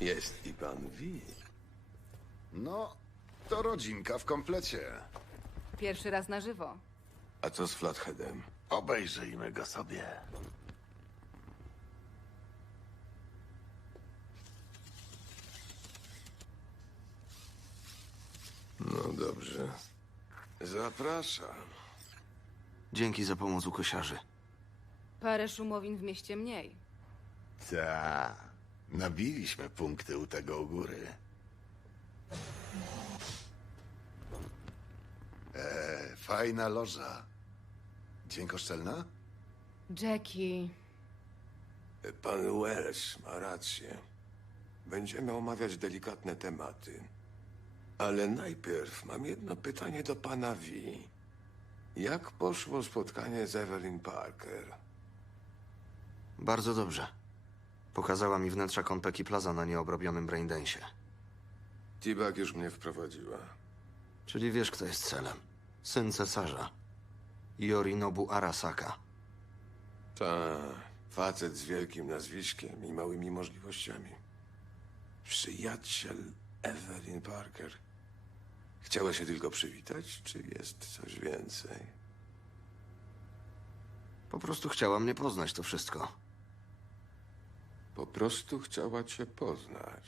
Jest i pan Wi. No, to rodzinka w komplecie. Pierwszy raz na żywo. A co z Flatheadem? Obejrzyjmy go sobie. No dobrze. Zapraszam. Dzięki za pomoc u kosiarzy. Parę szumowin w mieście mniej. Ta, nabiliśmy punkty u tego u góry. Fajna loża. Dzień kosztzelna? Jackie... Pan Wells ma rację. Będziemy omawiać delikatne tematy. Ale najpierw mam jedno pytanie do pana Wi. Jak poszło spotkanie z Evelyn Parker? Bardzo dobrze. Pokazała mi wnętrza Konpeki Plaza na nieobrobionym braindensie. Tibak już mnie wprowadziła. Czyli wiesz, kto jest celem. Syn cesarza. Yorinobu Arasaka. Ta, facet z wielkim nazwiskiem i małymi możliwościami. Przyjaciel Evelyn Parker. Chciała się tylko przywitać, czy jest coś więcej? Po prostu chciała mnie poznać, to wszystko. Po prostu chciała cię poznać.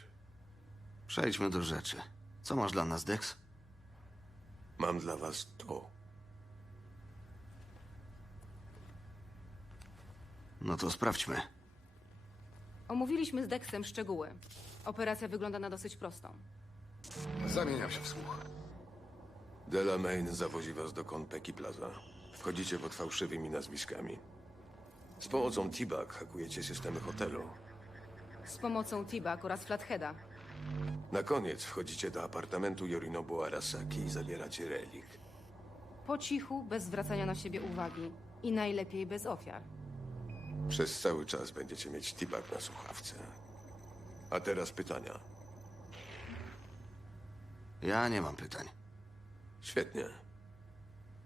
Przejdźmy do rzeczy. Co masz dla nas, Dex? Mam dla was to. No to sprawdźmy. Omówiliśmy z Dexem szczegóły. Operacja wygląda na dosyć prostą. Zamieniam się w słuch. Delamain zawozi was do Konpeki Plaza. Wchodzicie pod fałszywymi nazwiskami. Z pomocą Tibak hakujecie systemy hotelu. Z pomocą Tibak oraz Flatheada. Na koniec wchodzicie do apartamentu Yorinobu Arasaki i zabieracie relik. Po cichu, bez zwracania na siebie uwagi. I najlepiej bez ofiar. Przez cały czas będziecie mieć Tibak na słuchawce. A teraz pytania. Ja nie mam pytań. Świetnie.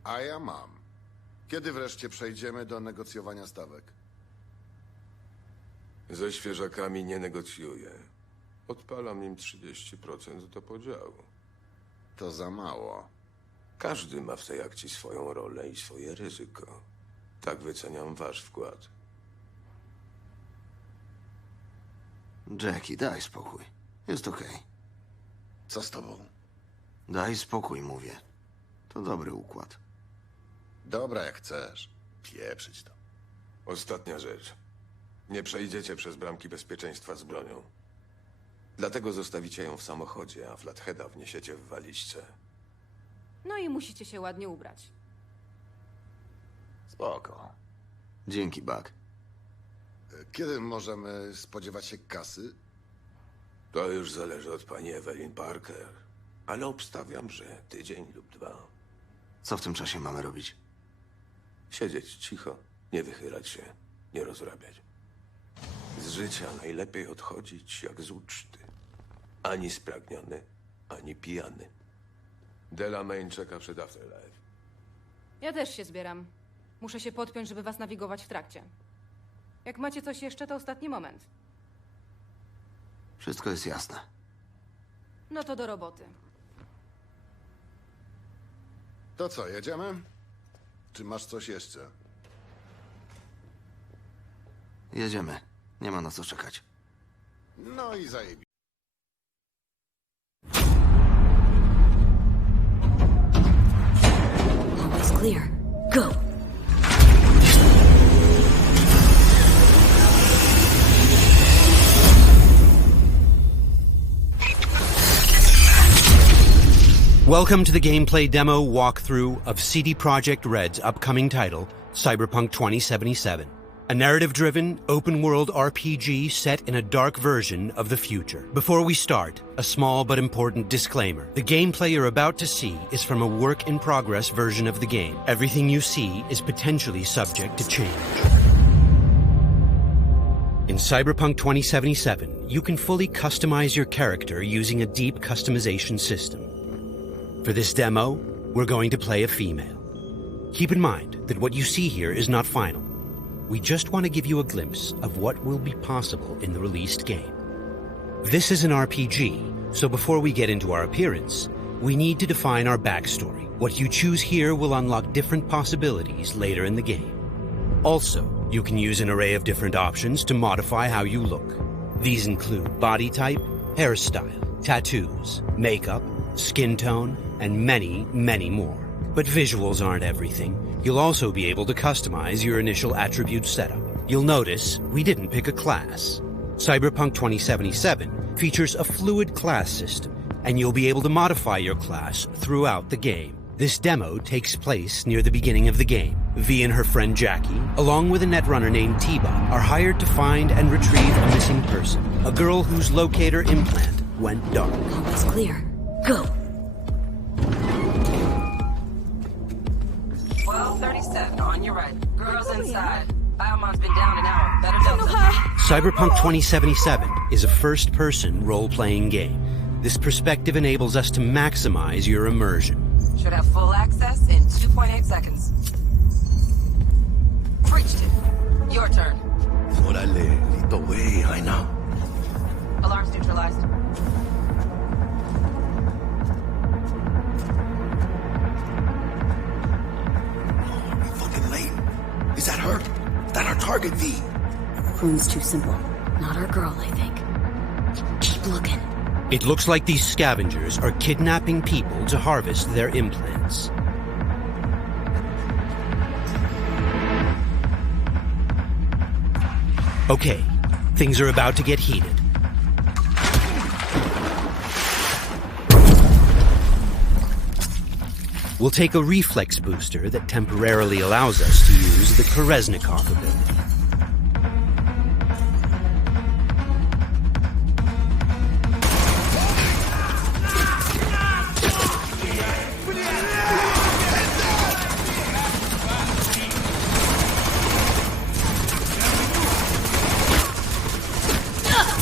A ja mam. Kiedy wreszcie przejdziemy do negocjowania stawek? Ze świeżakami nie negocjuję. Odpalam im 30% do podziału. To za mało. Każdy ma w tej akcji swoją rolę i swoje ryzyko. Tak wyceniam wasz wkład. Jackie, daj spokój. Jest okej. Co z tobą? Daj spokój, mówię. To dobry układ. Dobra, jak chcesz. Pieprzyć to. Ostatnia rzecz. Nie przejdziecie przez bramki bezpieczeństwa z bronią. Dlatego zostawicie ją w samochodzie, a Flatheada wniesiecie w walizce. No i musicie się ładnie ubrać. Spoko. Dzięki, Buck. Kiedy możemy spodziewać się kasy? To już zależy od pani Evelyn Parker. Ale obstawiam, że tydzień lub 2. Co w tym czasie mamy robić? Siedzieć cicho, nie wychylać się, nie rozrabiać. Z życia najlepiej odchodzić jak z uczty. Ani spragniony, ani pijany. Delamain czeka przed Afterlife. Ja też się zbieram. Muszę się podpiąć, żeby was nawigować w trakcie. Jak macie coś jeszcze, to ostatni moment. Wszystko jest jasne. No to do roboty. To co, jedziemy? Czy masz coś jeszcze? Jedziemy. Nie ma na co czekać. No i zajebi. Almost clear. Go! Welcome to the gameplay demo walkthrough of CD Projekt Red's upcoming title, Cyberpunk 2077. A narrative-driven, open-world RPG set in a dark version of the future. Before we start, a small but important disclaimer. The gameplay you're about to see is from a work-in-progress version of the game. Everything you see is potentially subject to change. In Cyberpunk 2077, you can fully customize your character using a deep customization system. For this demo, we're going to play a female. Keep in mind that what you see here is not final. We just want to give you a glimpse of what will be possible in the released game. This is an RPG, so before we get into our appearance, we need to define our backstory. What you choose here will unlock different possibilities later in the game. Also, you can use an array of different options to modify how you look. These include body type, hairstyle, tattoos, makeup, skin tone, and many, many more. But visuals aren't everything. You'll also be able to customize your initial attribute setup. You'll notice we didn't pick a class. Cyberpunk 2077 features a fluid class system, and you'll be able to modify your class throughout the game. This demo takes place near the beginning of the game. V and her friend Jackie, along with a netrunner named T-Bot, are hired to find and retrieve a missing person, a girl whose locator implant went dark. Almost clear. Go. 12:37 on your right. Girls inside. Biomon's been down an hour. Better know something. Cyberpunk 2077 is a first-person role-playing game. This perspective enables us to maximize your immersion. Should have full access in 2.8 seconds. Preached it. Your turn. Órale, listo way, I know. Alarms neutralized. We're fucking late. Is that her? Is that our target, V? Room's too simple. Not our girl, I think. Keep looking. It looks like these scavengers are kidnapping people to harvest their implants. Okay, things are about to get heated. We'll take a reflex booster that temporarily allows us to use the Kereznikov ability.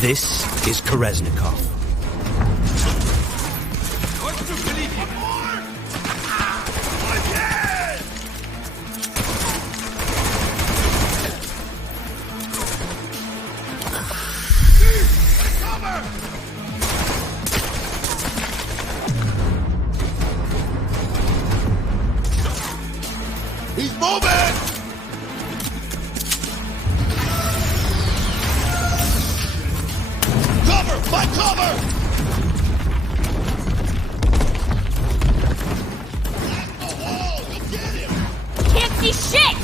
This is Kereznikov. He's moving! Cover! Find cover! The wall! We get him! Can't see shit!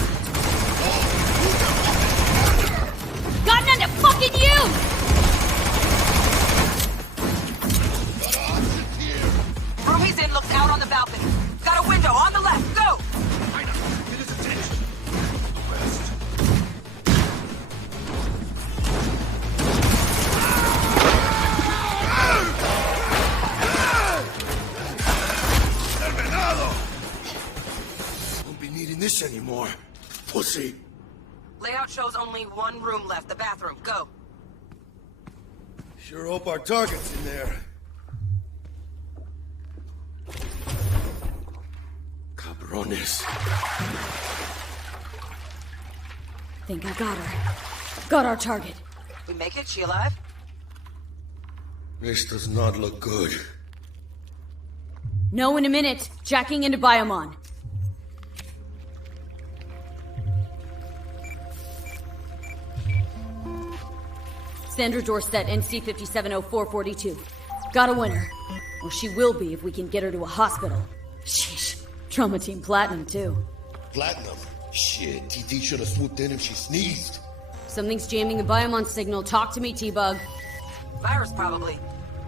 Got none to fucking use! Got options here! Room he's in looks out on the balcony. Got a window on the left. Go! Get his attention! West. Terminado! Won't be needing this anymore. Pussy. Layout shows only one room left, the bathroom. Go. Sure hope our target's in there. Cabrones. Think I got her. Got our target. We make it? She alive? This does not look good. No, in a minute. Jacking into Biomon. Standard door set NC 570442. Got a winner. Well, she will be if we can get her to a hospital. Sheesh. Trauma Team Platinum, too. Platinum? Shit, TT should have swooped in if she sneezed. Something's jamming the Biomon signal. Talk to me, T-Bug. Virus, probably.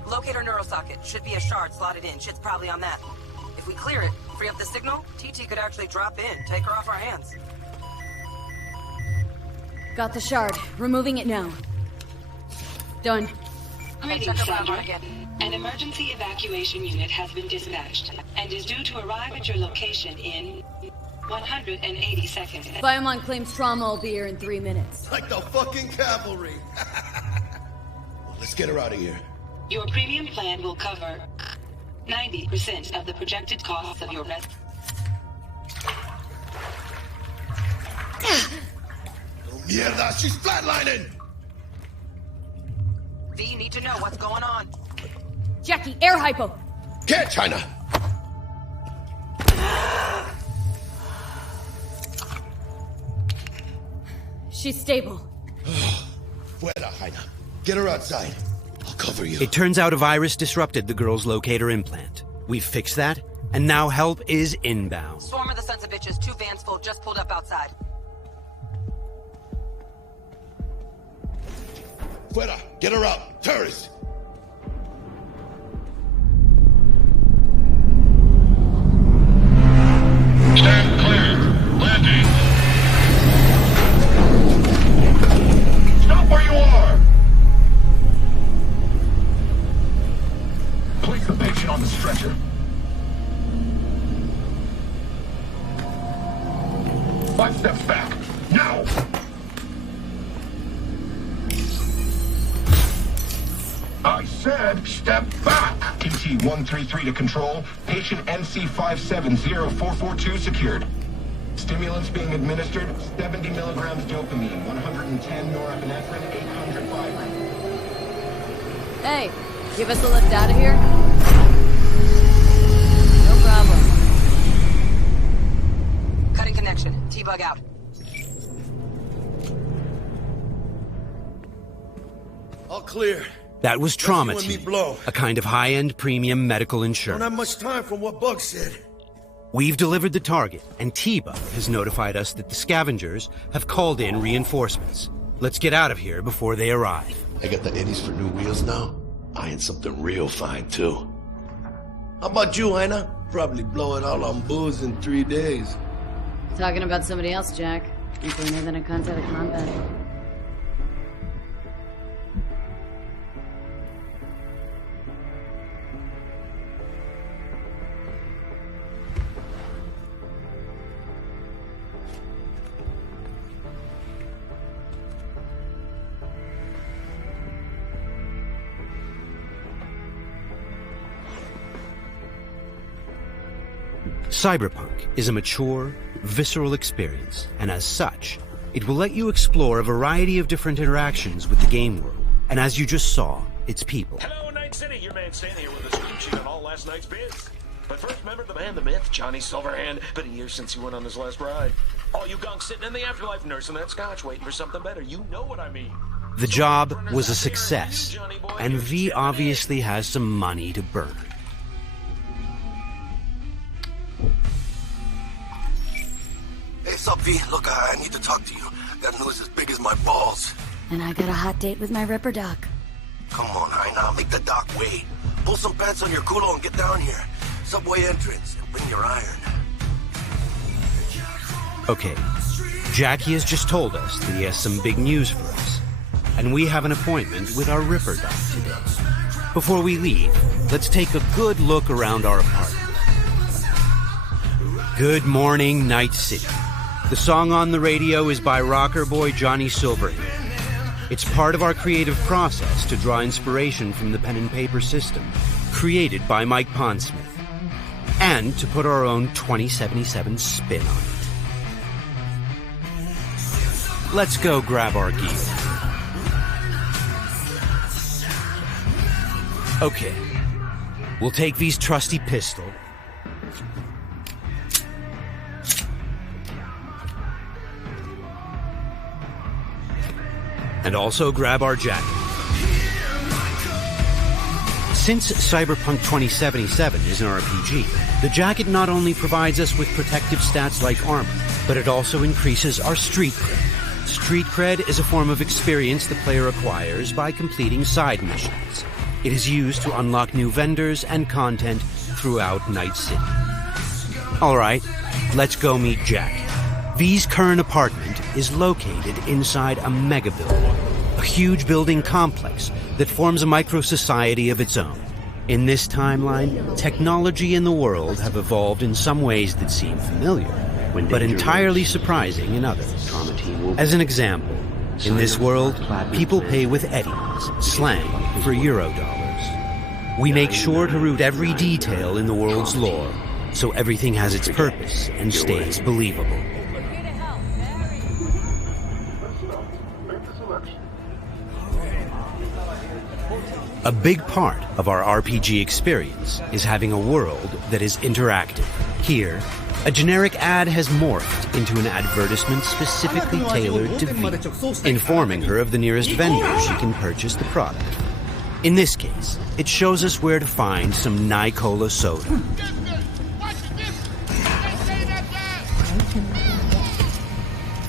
Locate her neurosocket. Should be a shard slotted in. Shit's probably on that. If we clear it, free up the signal, TT could actually drop in, take her off our hands. Got the shard. Removing it now. Done. Check her Biomon again. An emergency evacuation unit has been dispatched and is due to arrive at your location in 180 seconds. Biomon claims trauma will be here in 3 minutes. Like the fucking cavalry. Well, let's get her out of here. Your premium plan will cover 90% of the projected costs of your rest. Oh, mierda, she's flatlining! V, need to know what's going on. Jackie, air hypo! Get China! She's stable. Fuera, Jaina. Get her outside. I'll cover you. It turns out a virus disrupted the girl's locator implant. We've fixed that, and now help is inbound. Swarm of the sons of bitches, 2 vans full, just pulled up outside. Fuera! Get her out! Terrorists! Stand clear. Landing. Stop where you are. Place the patient on the stretcher. 5 steps back. Now! I said step back! TT-133 to control. Patient NC570442 secured. Stimulants being administered, 70 milligrams dopamine, 110 norepinephrine, 800 Viagra. Hey, give us a lift out of here? No problem. Cutting connection. T-bug out. All clear. That was trauma Let's see when team, we blow. a kind of high-end premium medical Don't insurance. have much time from what Bug said. We've delivered the target, and T-Bug has notified us that the scavengers have called in reinforcements. Let's get out of here before they arrive. I got the eddies for new wheels now. Eyeing something real fine, too. How about you, Jaina? Probably blow it all on booze in 3 days. Talking about somebody else, Jack. You cleaner than a cunt out of combat. Cyberpunk is a mature, visceral experience, and as such, it will let you explore a variety of different interactions with the game world. And as you just saw, its people. Hello, Night City. Your man Stan here with a scoop sheet on all last night's bids. But first, remember the man, the myth, Johnny Silverhand. Been a year since he went on his last ride. All you gunks sitting in the afterlife nursing that scotch, waiting for something better. You know what I mean. The job was a success, and V obviously has some money to burn. Hey, sup, V? Look, I need to talk to you. Got news as big as my balls. And I got a hot date with my Ripper Doc. Come on, Jaina. Make the dock wait. Pull some pants on your culo and get down here. Subway entrance, and bring your iron. Okay, Jackie has just told us that he has some big news for us, and we have an appointment with our Ripper Doc today. Before we leave, let's take a good look around our apartment. Good morning, Night City. The song on the radio is by rocker boy Johnny Silverhand. It's part of our creative process to draw inspiration from the pen and paper system created by Mike Pondsmith, and to put our own 2077 spin on it. Let's go grab our gear. Okay, we'll take V's trusty pistol, and also grab our jacket. Since Cyberpunk 2077 is an RPG, the jacket not only provides us with protective stats like armor, but it also increases our street cred. Street cred is a form of experience the player acquires by completing side missions. It is used to unlock new vendors and content throughout Night City. Alright, let's go meet Jack. V's current apartment is located inside a mega building, a huge building complex that forms a micro-society of its own. In this timeline, technology and the world have evolved in some ways that seem familiar, but entirely surprising in others. As an example, in this world, people pay with eddies, slang for Eurodollars. We make sure to root every detail in the world's lore, so everything has its purpose and stays believable. A big part of our RPG experience is having a world that is interactive. Here, a generic ad has morphed into an advertisement specifically tailored to V, informing her of the nearest vendor she can purchase the product. In this case, it shows us where to find some Nicola soda.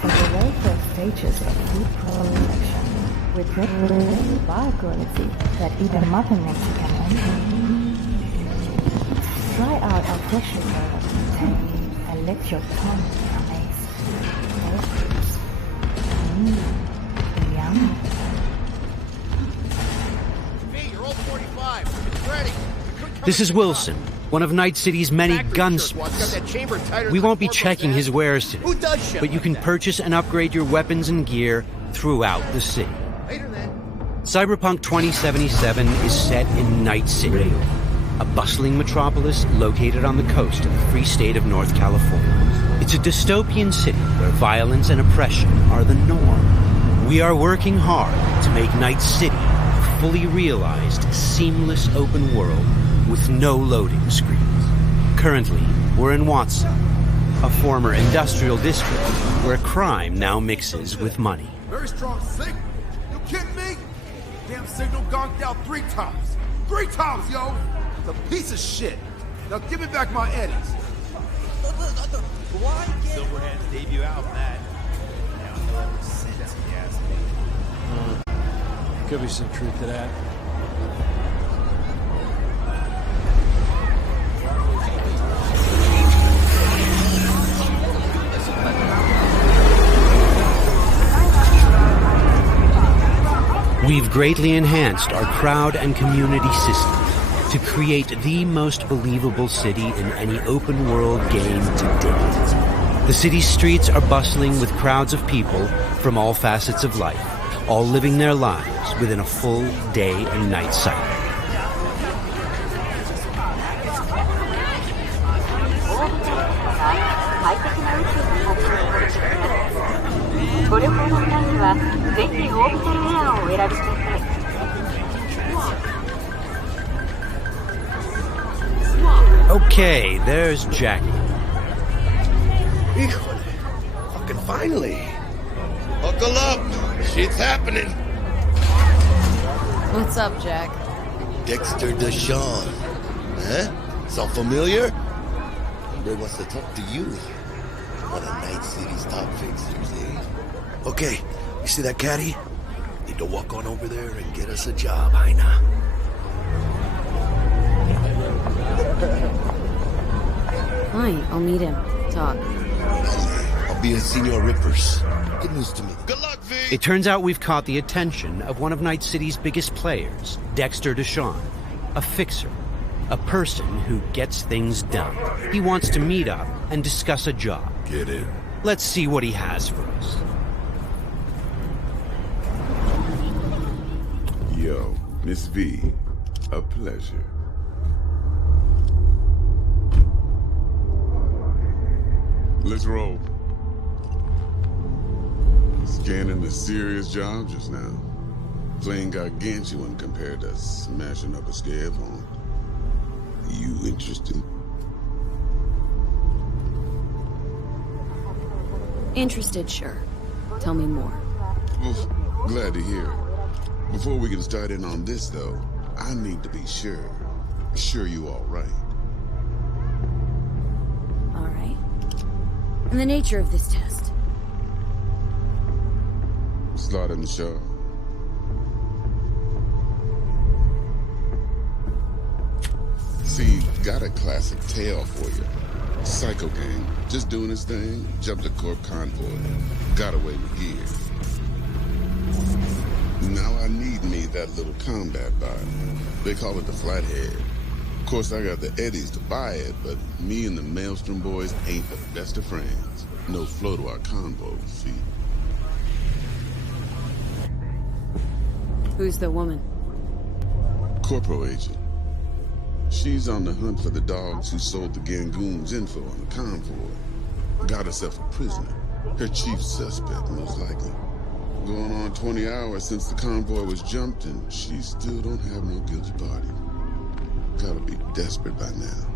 For the very first stages of food production, with bio-quality that even Mother Mexican try out our freshly developed and let your tongue amaze. Yum. This is Wilson, one of Night City's many gunsmiths. We won't be checking his wares today, but you can purchase and upgrade your weapons and gear throughout the city. Cyberpunk 2077 is set in Night City, a bustling metropolis located on the coast of the free state of North California. It's a dystopian city where violence and oppression are the norm. We are working hard to make Night City a fully realized, seamless open world with no loading screens. Currently, we're in Watson, a former industrial district where crime now mixes with money. Very strong signal. You kidding me? Damn signal gonked out 3 times. 3 times, yo! It's a piece of shit. Now give me back my eddies. Silverhand's debut out that. Could be some truth to that. We've greatly enhanced our crowd and community system to create the most believable city in any open-world game to date. The city's streets are bustling with crowds of people from all facets of life, all living their lives within a full day and night cycle. Okay, there's Jackie. Híjole. Fucking finally. Buckle up. Shit's happening. What's up, Jack? Dexter Deshawn. Huh? Sound familiar? Ray wants to talk to you. One of Night City's top fixers, eh? Okay, you see that caddy? Need to walk on over there and get us a job, Heina. Fine, I'll meet him. Talk. I'll be at Senor Ripper's. Good news to me. Good luck, V! It turns out we've caught the attention of one of Night City's biggest players, Dexter Deshawn, a fixer, a person who gets things done. He wants to meet up and discuss a job. Get in. Let's see what he has for us. Yo, Miss V, a pleasure. Let's roll. Scanning a serious job just now. Playing gargantuan compared to smashing up a scab home. You interested? Interested, sure. Tell me more. Well, glad to hear. Before we can start in on this, though, I need to be sure. Sure you all right. All right. And the nature of this test? Slaughter Michelle. See, got a classic tale for you. Psycho gang, just doing his thing, jumped a corp convoy, got away with gear. Now I need me that little combat bot. They call it the Flathead. Of course, I got the Eddies to buy it, but me and the Maelstrom boys ain't the best of friends. No flow to our convo, see? Who's the woman? Corporal agent. She's on the hunt for the dogs who sold the Gangoon's info on the convoy. Got herself a prisoner. Her chief suspect, most likely. Going on 20 hours since the convoy was jumped, and she still don't have no guilty party. Gotta be desperate by now.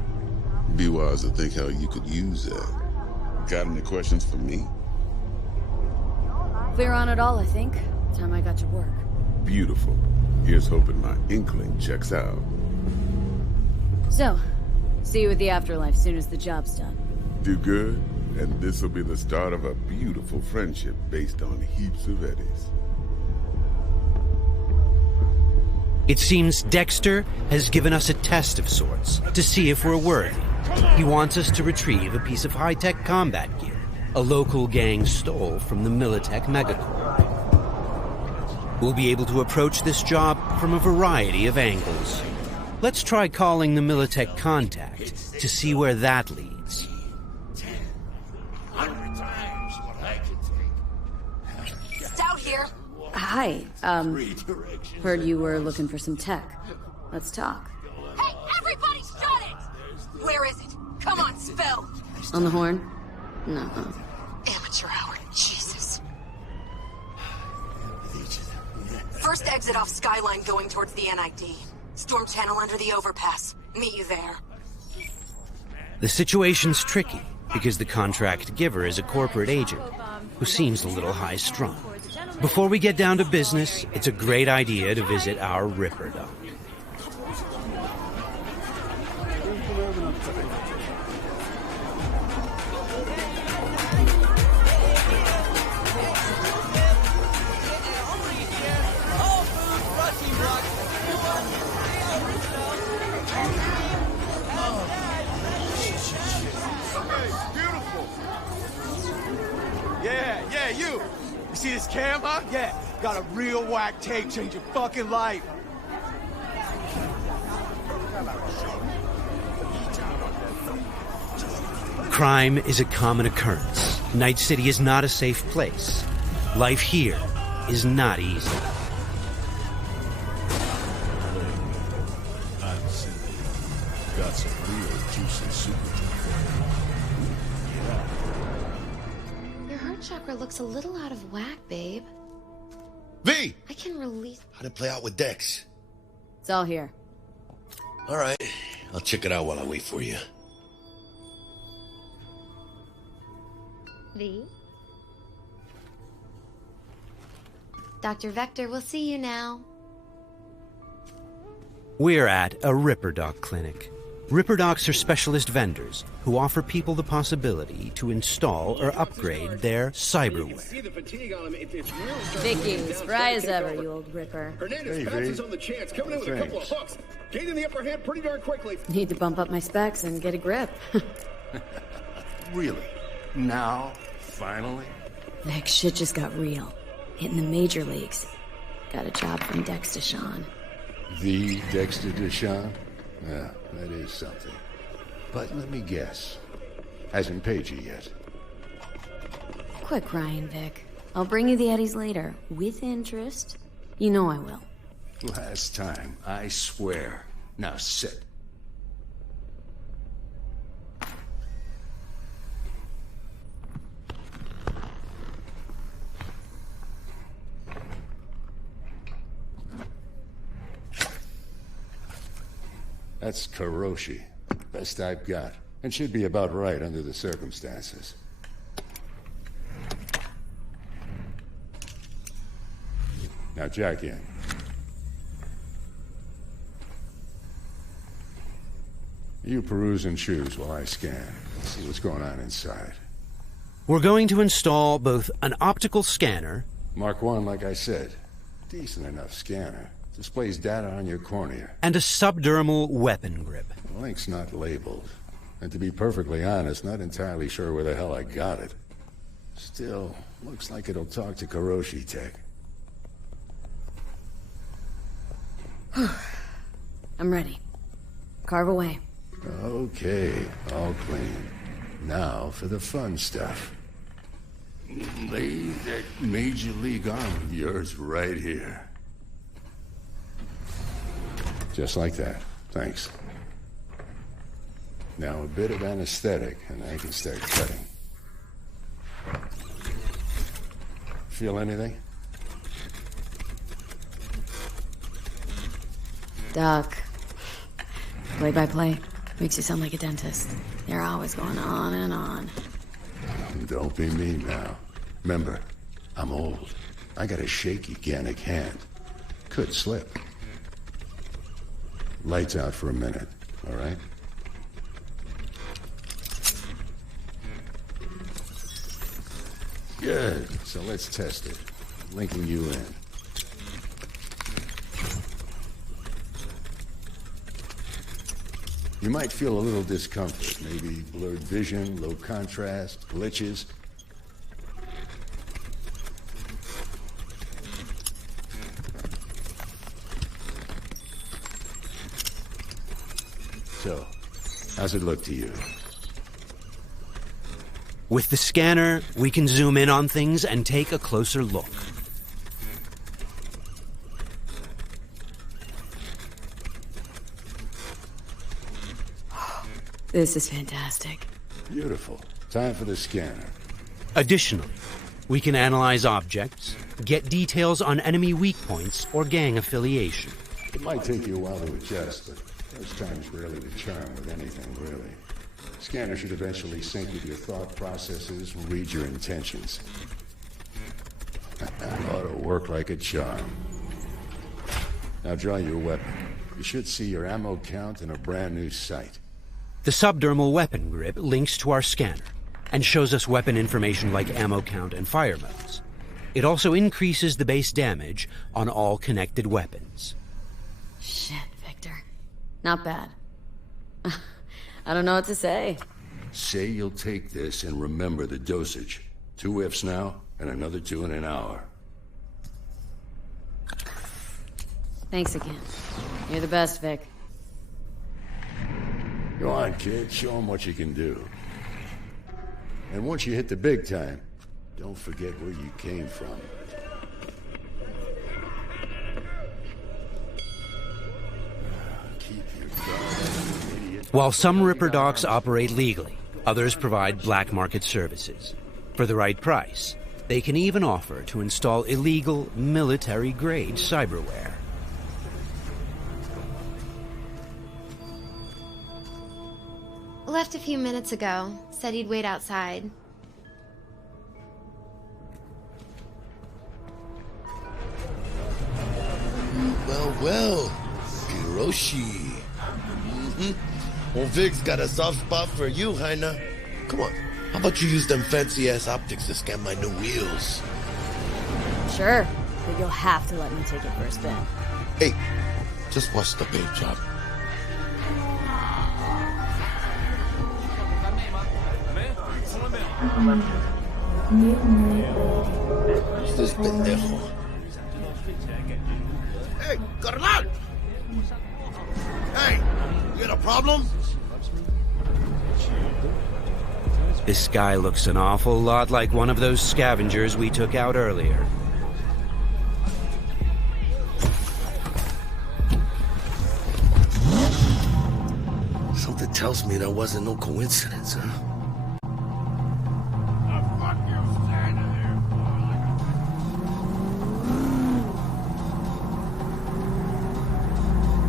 Be wise to think how you could use that. Got any questions for me? Clear on it all, I think. Time I got to work. Beautiful. Here's hoping my inkling checks out. So, see you at the afterlife soon as the job's done. Do good, and this'll be the start of a beautiful friendship based on heaps of eddies. It seems Dexter has given us a test of sorts to see if we're worthy. He wants us to retrieve a piece of high-tech combat gear a local gang stole from the Militech megacorp. We'll be able to approach this job from a variety of angles. Let's try calling the Militech contact to see where that leads. 100 times what I could take. Stout here. Hi, heard you were looking for some tech. Let's talk. Hey, everybody shut it! Where is it? Come on, spill! On the horn? No. Amateur hour, Jesus. First exit off Skyline going towards the NID. Storm channel under the overpass. Meet you there. The situation's tricky because the contract giver is a corporate agent who seems a little high-strung. Before we get down to business, it's a great idea to visit our Ripper Dock. Yeah, you! You see this cam, huh? Yeah, got a real whack tape, change your fucking life. Crime is a common occurrence. Night City is not a safe place. Life here is not easy. I'm Cindy. Got some real juicy super. Your heart chakra looks a little out of whack, babe. V! I can release... How'd it play out with Dex? It's all here. All right. I'll check it out while I wait for you. V? Dr. Vector, we'll see you now. We're at a Ripper Dock clinic. Ripper Docks are specialist vendors who offer people the possibility to install or upgrade their cyberware. Vicky, spry as ever, you old Ripper. Hernandez bounces on the chance, coming in with a couple of hooks. Gaining the upper hand pretty darn quickly. Need to bump up my specs and get a grip. Really? Now? Finally? Vic, shit just got real. Hitting the major leagues. Got a job from Dexter Deshawn. The Dexter Deshawn? Yeah, that is something. But let me guess. Hasn't paid you yet. Quit crying, Vic. I'll bring you the eddies later. With interest. You know I will. Last time, I swear. Now sit. That's Karoshi. Best I've got. And should be about right under the circumstances. Now jack in. You peruse and choose while I scan. See what's going on inside. We're going to install both an optical scanner... Mark 1, like I said. Decent enough scanner. Displays data on your cornea. And a subdermal weapon grip. The link's not labeled. And to be perfectly honest, not entirely sure where the hell I got it. Still, looks like it'll talk to Karoshi Tech. I'm ready. Carve away. Okay, all clean. Now for the fun stuff. Lay that Major League arm of yours right here. Just like that. Thanks. Now a bit of anesthetic, and I can start cutting. Feel anything? Duck. Play-by-play. Makes you sound like a dentist. They're always going on and on. Don't be me now. Remember, I'm old. I got a shaky Gannic hand. Could slip. Lights out for a minute, all right? Good. So let's test it. Linking you in. You might feel a little discomfort, maybe blurred vision, low contrast, glitches. So, how's it look to you? With the scanner, we can zoom in on things and take a closer look. This is fantastic. Beautiful. Time for the scanner. Additionally, we can analyze objects, get details on enemy weak points or gang affiliation. It might take you a while to adjust, but first time's rarely the charm with anything, really. Scanner should eventually sync with your thought processes and read your intentions. Ought to work like a charm. Now draw your weapon. You should see your ammo count in a brand new sight. The subdermal weapon grip links to our scanner and shows us weapon information like ammo count and fire modes. It also increases the base damage on all connected weapons. Shit, Victor. Not bad. I don't know what to say. Say you'll take this and remember the dosage. 2 whiffs now, and another 2 in an hour. Thanks again. You're the best, Vic. Go on, kid. Show them what you can do. And once you hit the big time, don't forget where you came from. Keep your guard, idiot. While some Ripper docs operate legally, others provide black market services. For the right price, they can even offer to install illegal, military-grade cyberware. Left a few minutes ago. Said he'd wait outside. Well. Hiroshi. Well, Vic's got a soft spot for you, Heina. Come on. How about you use them fancy-ass optics to scan my new wheels? Sure, but you'll have to let me take it for a spin. Hey, just watch the paint job. This pendejo. Hey, carnal! Hey, you got a problem? This guy looks an awful lot like one of those scavengers we took out earlier. Something tells me that wasn't no coincidence, huh?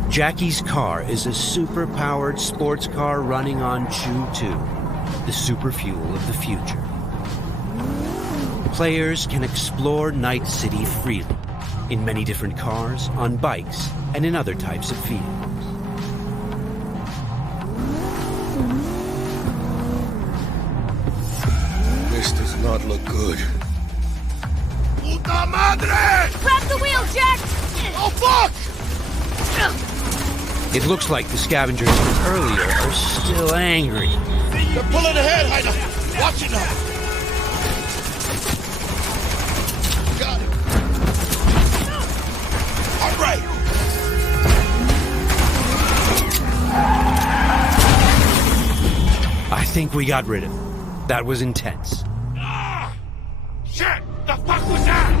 Jackie's car is a super-powered sports car running on Chew-2, the super fuel of the future. Players can explore Night City freely, in many different cars, on bikes, and in other types of vehicles. This does not look good. Puta madre! Grab the wheel, Jack! Oh, fuck! It looks like the scavengers from earlier are still angry. They're pulling ahead, Heina! Watch it now! Got it! All right! I think we got rid of him. That was intense. Shit! The fuck was that?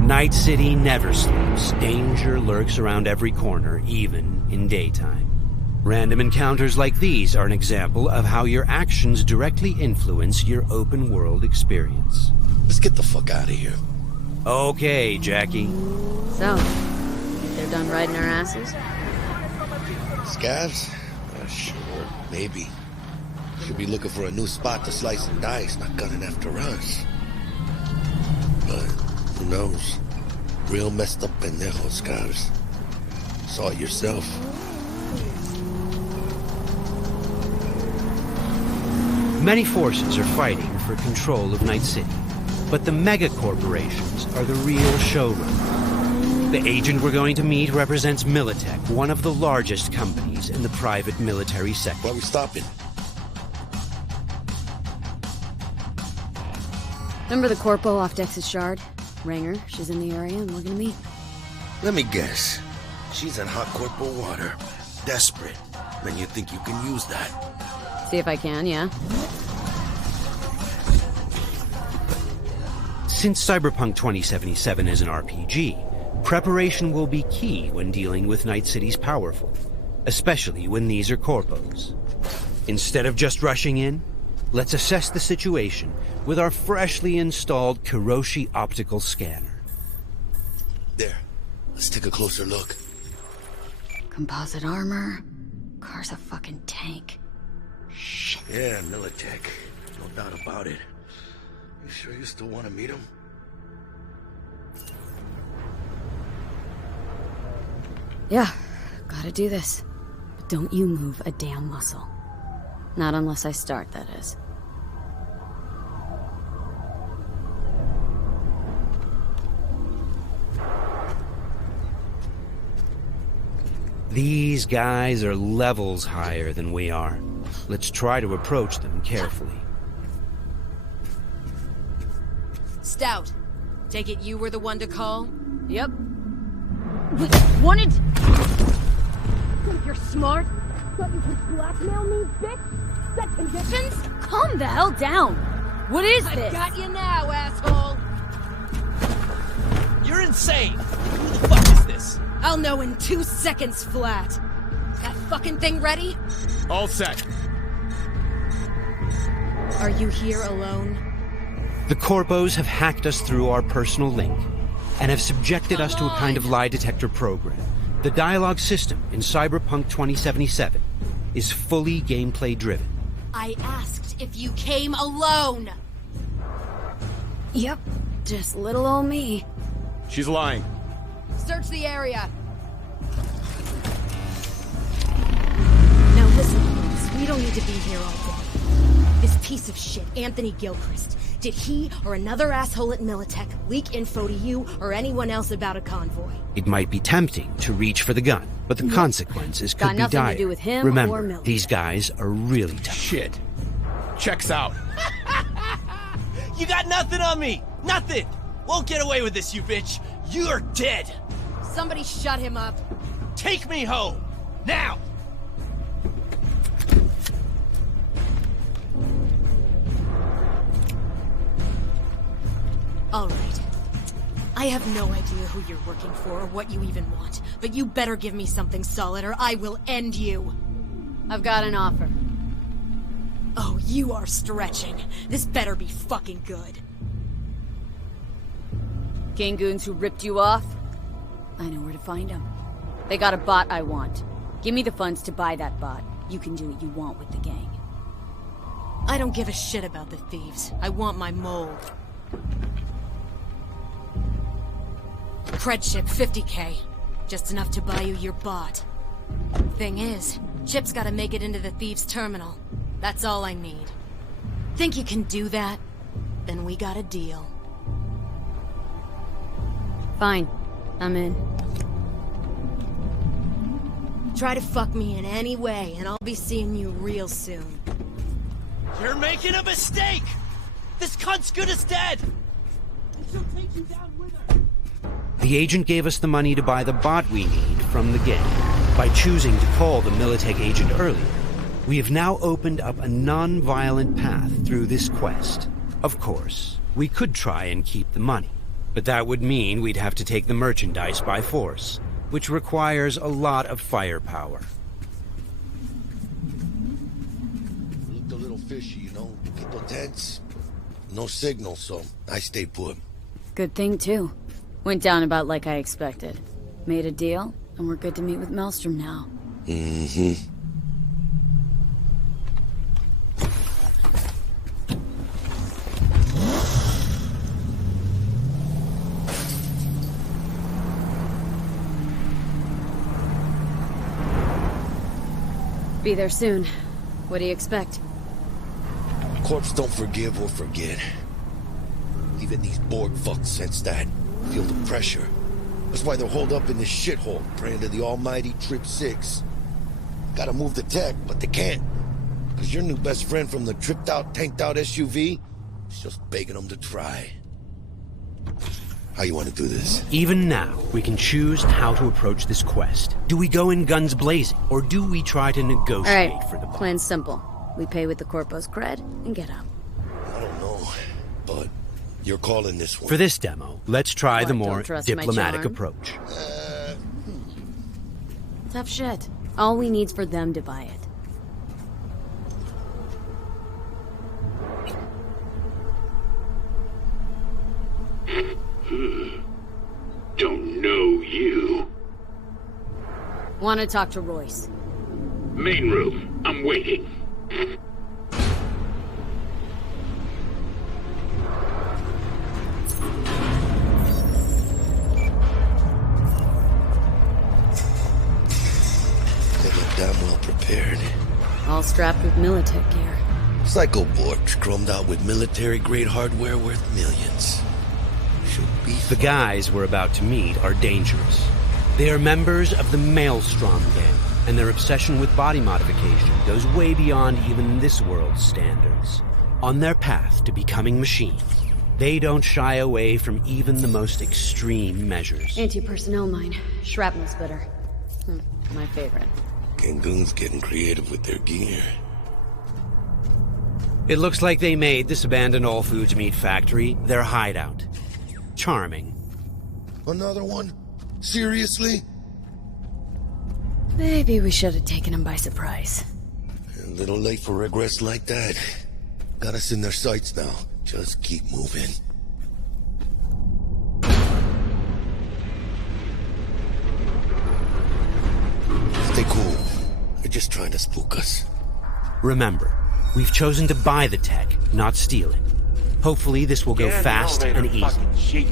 Night City never sleeps. Danger lurks around every corner, even in daytime. Random encounters like these are an example of how your actions directly influence your open world experience. Let's get the fuck out of here. Okay, Jackie. So, they're done riding our asses? Scavs? Sure, maybe. Should be looking for a new spot to slice and dice, not gunning after us. But who knows? Real messed up pendejos, Scavs. Saw it yourself. Many forces are fighting for control of Night City, but the mega corporations are the real showrunner. The agent we're going to meet represents Militech, one of the largest companies in the private military sector. Why are we stopping? Remember the corpo off Dex's shard? Ranger, she's in the area and we're gonna meet. Let me guess. She's in hot corporal water. Desperate. Then you think you can use that? See if I can, yeah. Since Cyberpunk 2077 is an RPG, preparation will be key when dealing with Night City's powerful, especially when these are corpos. Instead of just rushing in, let's assess the situation with our freshly installed Kiroshi optical scanner. There. Let's take a closer look. Composite armor. Car's a fucking tank. Shit. Yeah, Militech. No doubt about it. You sure you still want to meet him? Yeah, gotta do this. But don't you move a damn muscle. Not unless I start, that is. These guys are levels higher than we are. Let's try to approach them carefully. Stout, take it you were the one to call? Yep. Wanted... Think you're smart? Thought you could blackmail me, bitch? Set conditions? Calm the hell down. What is this? I've got you now, asshole. You're insane. Who the fuck is this? I'll know in 2 seconds flat. That fucking thing ready? All set. Are you here alone? The corpos have hacked us through our personal link and have subjected us to a kind of lie detector program. The dialogue system in Cyberpunk 2077 is fully gameplay driven. I asked if you came alone. Yep, just little old me. She's lying. Search the area. Now listen, please. We don't need to be here all day. This piece of shit, Anthony Gilchrist, did he or another asshole at Militech leak info to you or anyone else about a convoy? It might be tempting to reach for the gun, but the consequences could be Got dire. nothing to do with him or Remember, Militech. these guys are really tough. Shit. Checks out. You got nothing on me! Nothing! Won't get away with this, you bitch! You're dead! Somebody shut him up. Take me home! Now! All right. I have no idea who you're working for or what you even want, but you better give me something solid or I will end you. I've got an offer. Oh, you are stretching. This better be fucking good. Gang goons who ripped you off? I know where to find them. They got a bot I want. Give me the funds to buy that bot. You can do what you want with the gang. I don't give a shit about the thieves. I want my mold. Cred chip 50k. Just enough to buy you your bot. Thing is, Chip's gotta make it into the thieves' terminal. That's all I need. Think you can do that? Then we got a deal. Fine. I'm in. Try to fuck me in any way, and I'll be seeing you real soon. You're making a mistake! This cunt's good as dead! She'll take you down with her! The agent gave us the money to buy the bot we need from the gang. By choosing to call the Militech agent earlier, we have now opened up a non-violent path through this quest. Of course, we could try and keep the money, but that would mean we'd have to take the merchandise by force, which requires a lot of firepower. Looked a little fishy, you know? Poquito tense. No signal, so I stayed put. Good thing, too. Went down about like I expected. Made a deal, and we're good to meet with Maelstrom now. Mm-hmm. Be there soon. What do you expect? Corps don't forgive or forget. Even these Borg fucks sense that. Feel the pressure. That's why they're holed up in this shithole, praying to the almighty Trip 6. Gotta move the tech, but they can't. Cause your new best friend from the tripped out, tanked out SUV is just begging them to try. How you want to do this? Even now, we can choose how to approach this quest. Do we go in guns blazing, or do we try to negotiate for the Plan's simple. We pay with the Corpo's cred and get out. I don't know, but you're calling this one. For this demo, let's try the more don't trust my diplomatic charm? approach. Tough shit. All we need's for them to buy it. Don't know you. Want to talk to Royce. Main room. I'm waiting. They look damn well prepared. All strapped with Militech gear. Psycho Borgs chromed out with military-grade hardware worth millions. The guys we're about to meet are dangerous. They are members of the Maelstrom gang, and their obsession with body modification goes way beyond even this world's standards. On their path to becoming machines, they don't shy away from even the most extreme measures. Anti-personnel mine. Shrapnel splitter. My favorite. Gangoon's getting creative with their gear. It looks like they made this abandoned all foods meat factory their hideout. Charming. Another one? Seriously? Maybe we should have taken him by surprise. A little late for regrets like that. Got us in their sights now. Just keep moving. Stay cool. They're just trying to spook us. Remember, we've chosen to buy the tech, not steal it. Hopefully this will go fast and easy.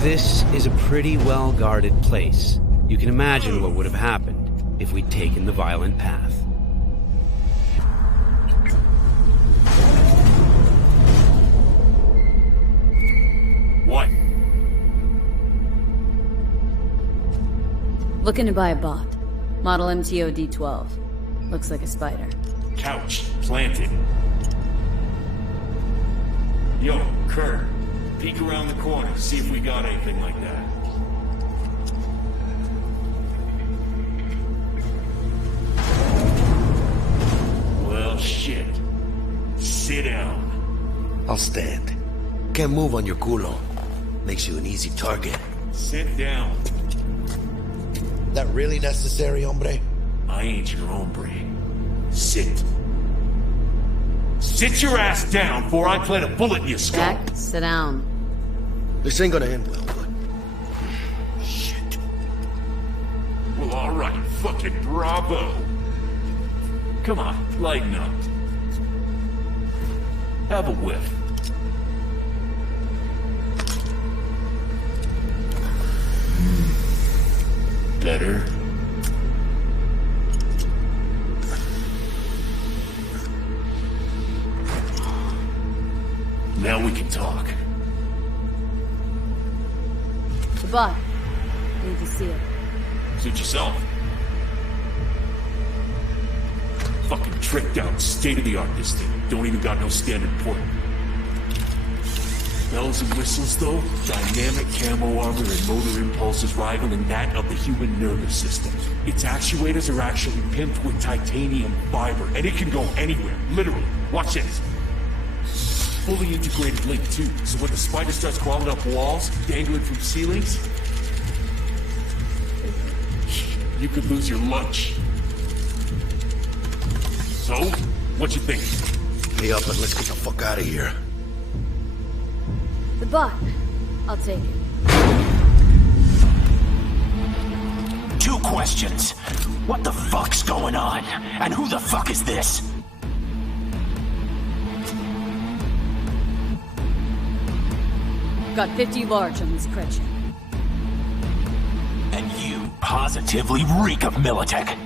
This is a pretty well-guarded place. You can imagine what would have happened if we'd taken the violent path. What? Looking to buy a bot. Model MTO D12. Looks like a spider. Couch planted. Yo, Kurt, peek around the corner, see if we got anything like that. Well, shit. Sit down. I'll stand. Can't move on your culo. Makes you an easy target. Sit down. That really necessary, hombre? I ain't your hombre. Sit. Sit your ass down before I plant a bullet in your skull. Jack, sit down. This ain't gonna end well, but... Shit. Well, alright. Fucking bravo. Come on, lighten up. Have a whiff. Better. Now we can talk. The bot. Need to see it. Suit yourself. Fucking tricked out, state-of-the-art this thing. Don't even got no standard port. Bells and whistles, though, dynamic camo armor and motor impulses rivaling that of the human nervous system. Its actuators are actually pimped with titanium fiber, and it can go anywhere, literally. Watch this. Fully integrated link, too, so when the spider starts crawling up walls, dangling from ceilings, you could lose your lunch. So, what you think? Pay up and let's get the fuck out of here. The bot. I'll take it. questions. What the fuck's going on? And who the fuck is this? Got 50 large on this cred ship. And you positively reek of Militech.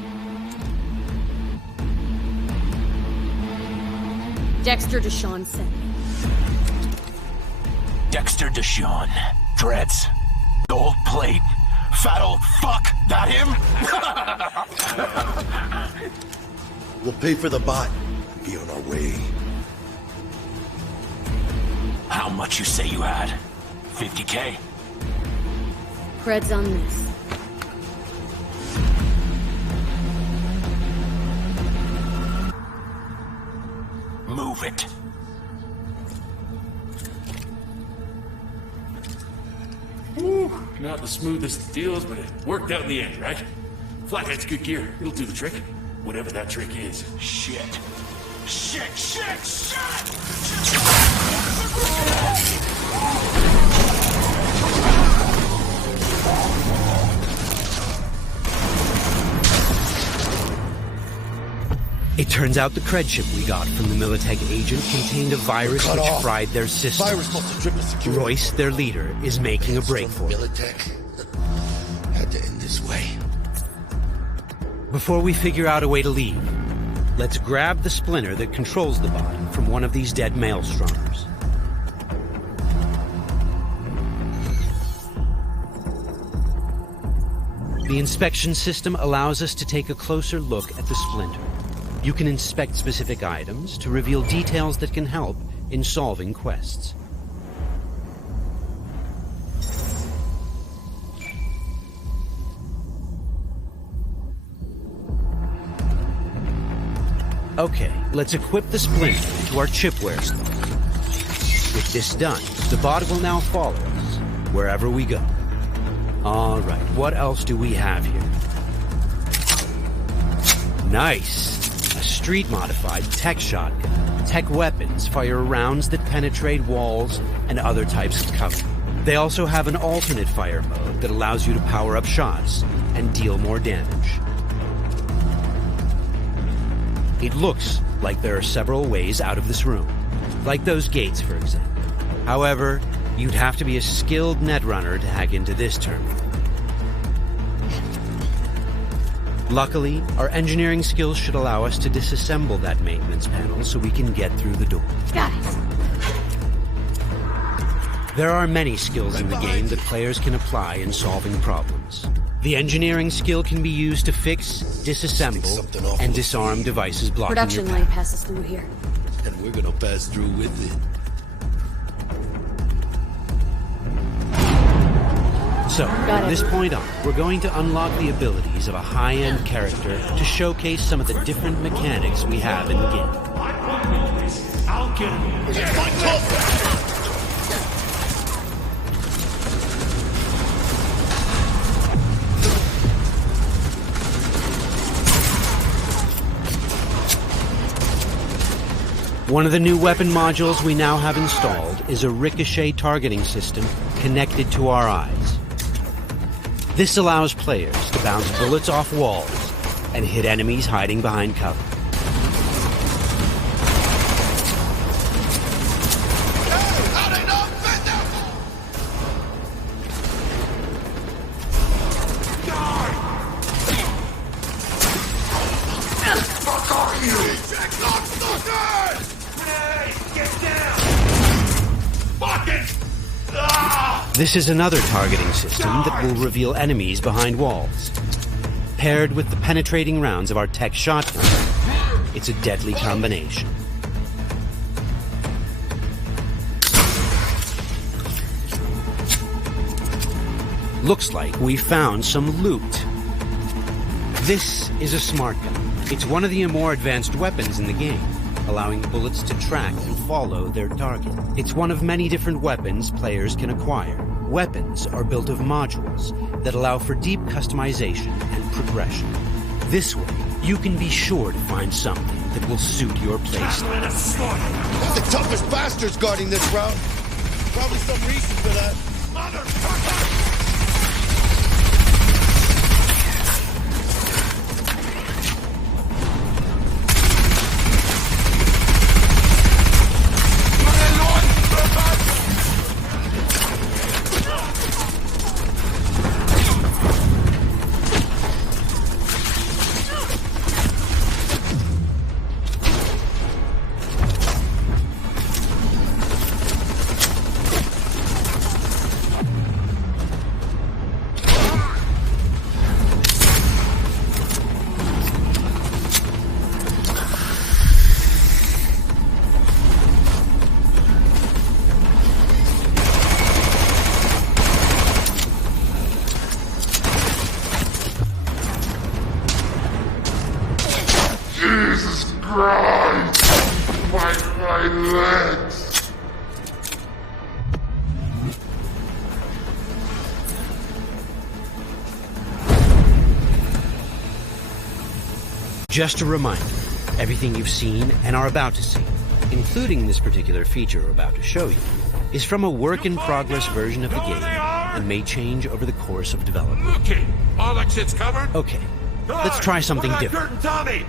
Dexter Deshawn sent me. Dexter Deshawn. Dreads. Gold plate. Fat old fuck. That him? We'll pay for the bot and be on our way. How much you say you had? 50K? Cred's on this. Move it. Ooh, not the smoothest of deals, but it worked out in the end, right? Flathead's good gear. It'll do the trick. Whatever that trick is. Shit. Shit, shit, shit! It turns out the cred chip we got from the Militech agent contained a virus which fried their system. Virus must have tripped security. Royce, their leader, is making a break for it. Militech had to end this way. Before we figure out a way to leave, let's grab the splinter that controls the bot from one of these dead maelstromers. The inspection system allows us to take a closer look at the splinter. You can inspect specific items to reveal details that can help in solving quests. Okay, let's equip the splinter into our chipware slot. With this done, the bot will now follow us wherever we go. All right, what else do we have here? Nice! A street-modified tech shotgun. Tech weapons fire rounds that penetrate walls and other types of cover. They also have an alternate fire mode that allows you to power up shots and deal more damage. It looks like there are several ways out of this room, like those gates, for example. However, you'd have to be a skilled netrunner to hack into this terminal. Luckily, our engineering skills should allow us to disassemble that maintenance panel so we can get through the door. Got it. There are many skills in the game that players can apply in solving problems. The engineering skill can be used to fix, disassemble, and disarm devices blocking Production your line path. passes through here. And we're gonna pass through with it. So, from this point on, we're going to unlock the abilities of a high-end character to showcase some of the different mechanics we have in the game. I'll get him. One of the new weapon modules we now have installed is a ricochet targeting system connected to our eyes. This allows players to bounce bullets off walls and hit enemies hiding behind cover. This is another targeting system that will reveal enemies behind walls. Paired with the penetrating rounds of our tech shotgun, it's a deadly combination. Looks like we found some loot. This is a smart gun. It's one of the more advanced weapons in the game, allowing bullets to track and follow their target. It's one of many different weapons players can acquire. Weapons are built of modules that allow for deep customization and progression. This way, you can be sure to find something that will suit your playstyle. The toughest bastards guarding this route. Probably some reason for that. My legs! Just a reminder, everything you've seen and are about to see, including this particular feature we're about to show you, is from a work-in-progress version of the game and may change over the course of development. Okay, all exits covered? Okay, let's try something different.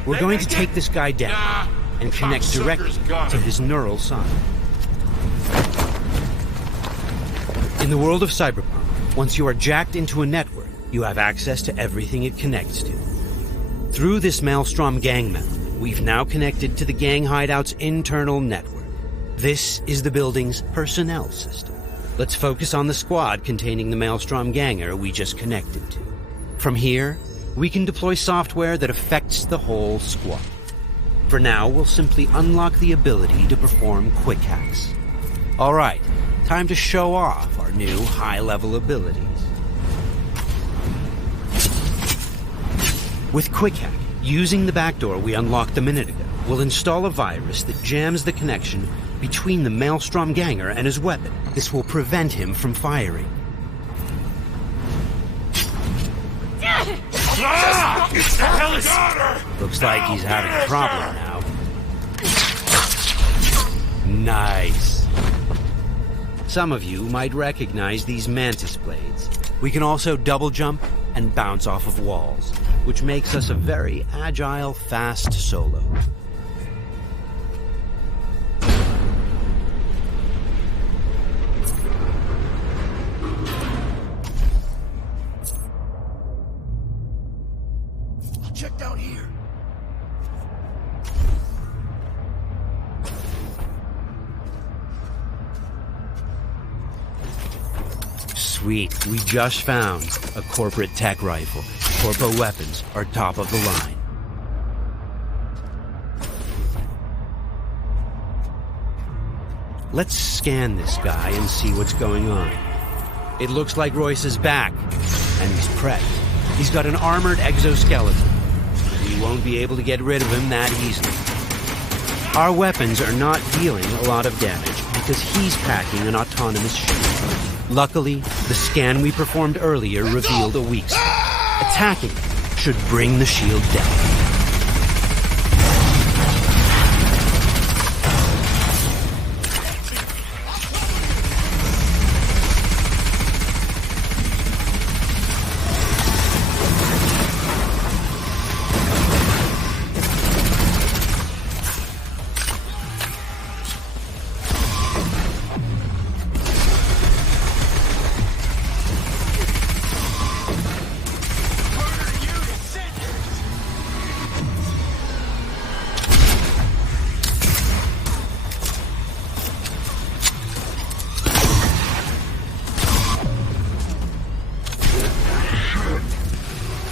We're going to take this guy down and connect directly to his neural side. In the world of Cyberpunk, once you are jacked into a network, you have access to everything it connects to. Through this Maelstrom gang method, we've now connected to the gang hideout's internal network. This is the building's personnel system. Let's focus on the squad containing the Maelstrom ganger we just connected to. From here, we can deploy software that affects the whole squad. For now, we'll simply unlock the ability to perform quick hacks. Alright, time to show off our new high-level abilities. With Quick Hack, using the backdoor we unlocked a minute ago, we'll install a virus that jams the connection between the Maelstrom ganger and his weapon. This will prevent him from firing. Looks like he's having a problem now. Nice. Some of you might recognize these mantis blades. We can also double jump and bounce off of walls, which makes us a very agile, fast solo. Check down here. Sweet, we just found a corporate tech rifle. Corpo weapons are top of the line. Let's scan this guy and see what's going on. It looks like Royce is back, and he's prepped. He's got an armored exoskeleton. We won't be able to get rid of him that easily. Our weapons are not dealing a lot of damage because he's packing an autonomous shield. Luckily, the scan we performed earlier revealed a weak spot. Attacking it should bring the shield down.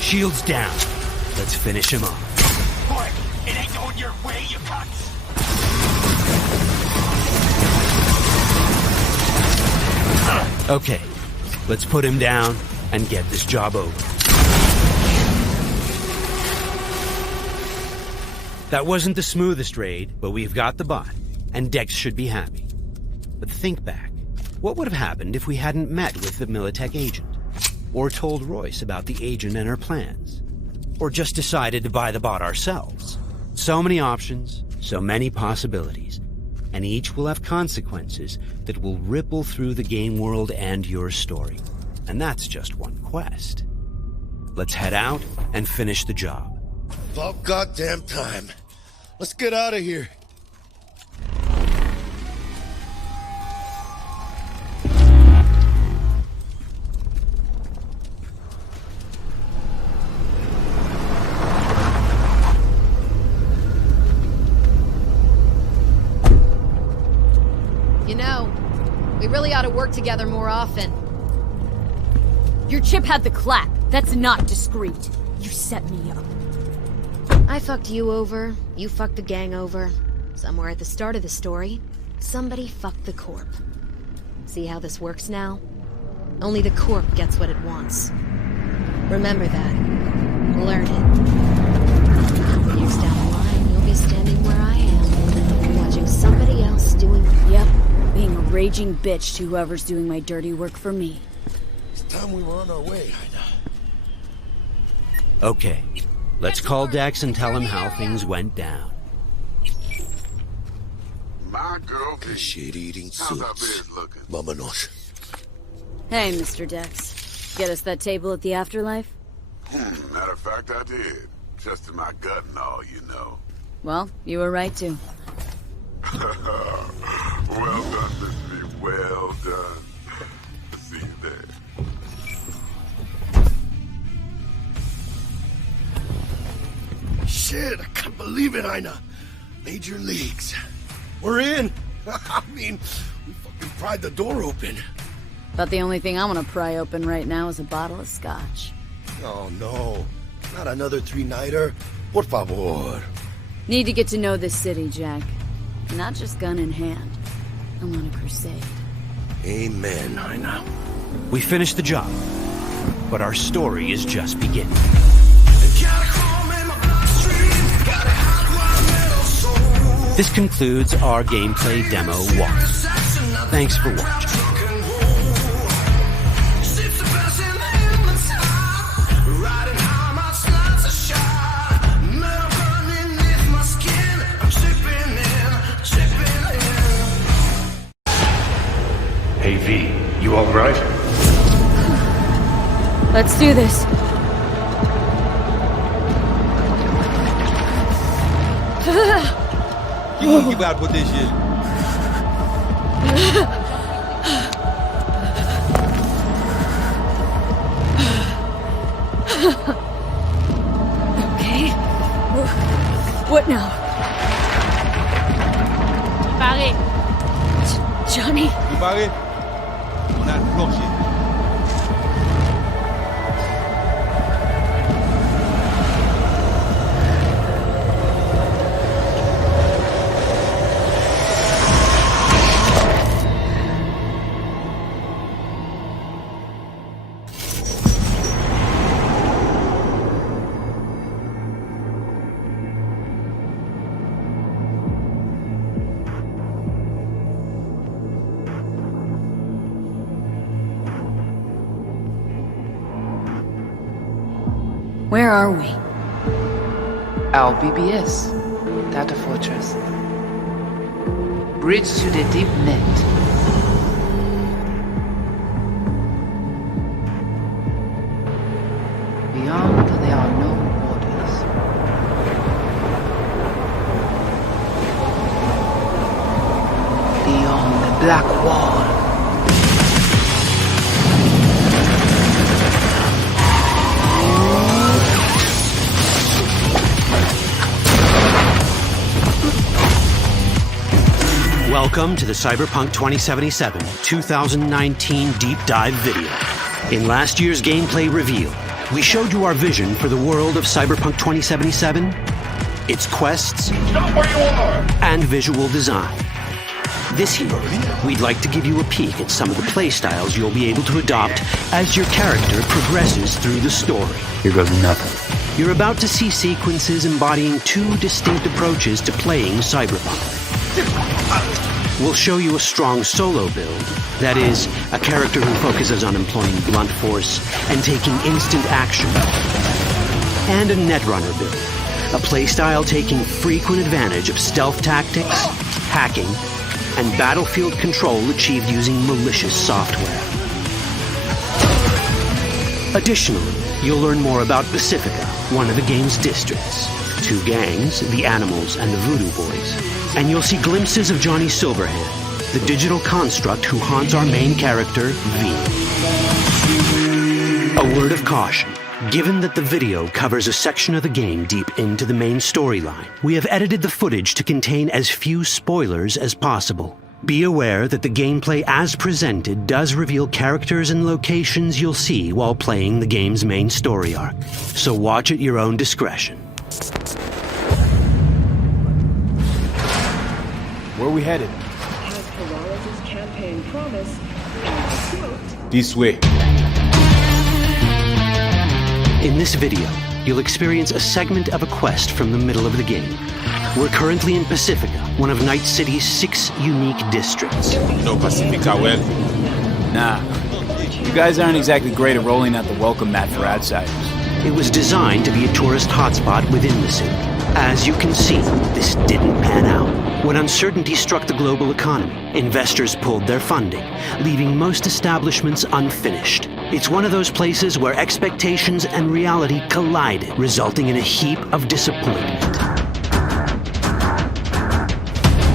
Shield's down. Let's finish him off. Boy, it ain't going your way, you cocks! Okay, let's put him down and get this job over. That wasn't the smoothest raid, but we've got the bot, and Dex should be happy. But think back. What would have happened if we hadn't met with the Militech agent? Or told Royce about the agent and her plans? Or just decided to buy the bot ourselves? So many options, so many possibilities, and each will have consequences that will ripple through the game world and your story. And that's just one quest. Let's head out and finish the job. About goddamn time. Let's get out of here. You know, we really ought to work together more often. Your chip had the clap. That's not discreet. You set me up. I fucked you over, you fucked the gang over. Somewhere at the start of the story, somebody fucked the Corp. See how this works now? Only the Corp gets what it wants. Remember that. Learn it. Years down the line, you'll be standing Stewing? Yep. Being a raging bitch to whoever's doing my dirty work for me. It's time we were on our way, Okay, let's call Dex and tell him how things went down. My girl, the shit-eating how's our suits. biz looking? Vámonos. Hey, Mr. Dex. Get us that table at the afterlife? Matter of fact, I did. Just in my gut and all, you know. Well, you were right to. Well done, Miss B. Well done. See you there. Shit, I can't believe it, Ina. Major leagues. We're in. I mean, we fucking pried the door open. But the only thing I want to pry open right now is a bottle of scotch. Oh, no. Not another three-nighter. Por favor. Need to get to know this city, Jack. Not just gun in hand. I'm on a crusade. Amen, Ina. We finished the job, but our story is just beginning. This concludes our gameplay demo walkthrough. Thanks for watching. Hey V, you alright? Let's do this. You won't keep out with this shit. Okay. What now? Barré. Johnny? Barré? On a le plancher. Where are we? Our BBS, Data Fortress. Bridge to the deep net. Beyond, there are no borders. Beyond the black wall. Welcome to the Cyberpunk 2077 2019 Deep Dive video. In last year's gameplay reveal, we showed you our vision for the world of Cyberpunk 2077, its quests, Stop where you are! and visual design. This year, we'd like to give you a peek at some of the playstyles you'll be able to adopt as your character progresses through the story. Here goes nothing. You're about to see sequences embodying two distinct approaches to playing Cyberpunk. We'll show you a strong solo build, that is, a character who focuses on employing blunt force and taking instant action. And a Netrunner build, a playstyle taking frequent advantage of stealth tactics, hacking, and battlefield control achieved using malicious software. Additionally, you'll learn more about Pacifica, one of the game's districts, two gangs, the Animals and the Voodoo Boys, and you'll see glimpses of Johnny Silverhand, the digital construct who haunts our main character, V. A word of caution. Given that the video covers a section of the game deep into the main storyline, we have edited the footage to contain as few spoilers as possible. Be aware that the gameplay as presented does reveal characters and locations you'll see while playing the game's main story arc. So watch at your own discretion. Where are we headed? Has Polaris' campaign promise smoked? This way. In this video, you'll experience a segment of a quest from the middle of the game. We're currently in Pacifica, one of Night City's 6 unique districts. You know Pacifica well? Nah. You guys aren't exactly great at rolling out the welcome mat for outsiders. It was designed to be a tourist hotspot within the city. As you can see, this didn't pan out. When uncertainty struck the global economy, investors pulled their funding, leaving most establishments unfinished. It's one of those places where expectations and reality collided, resulting in a heap of disappointment.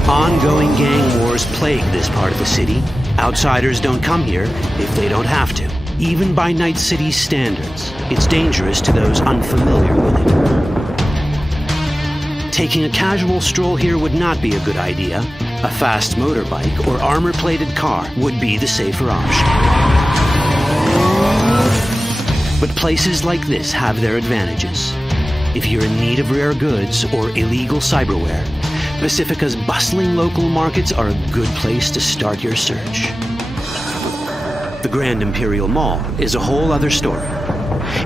Ongoing gang wars plague this part of the city. Outsiders don't come here if they don't have to. Even by Night City's standards, it's dangerous to those unfamiliar with it. Taking a casual stroll here would not be a good idea. A fast motorbike or armor-plated car would be the safer option. But places like this have their advantages. If you're in need of rare goods or illegal cyberware, Pacifica's bustling local markets are a good place to start your search. The Grand Imperial Mall is a whole other story.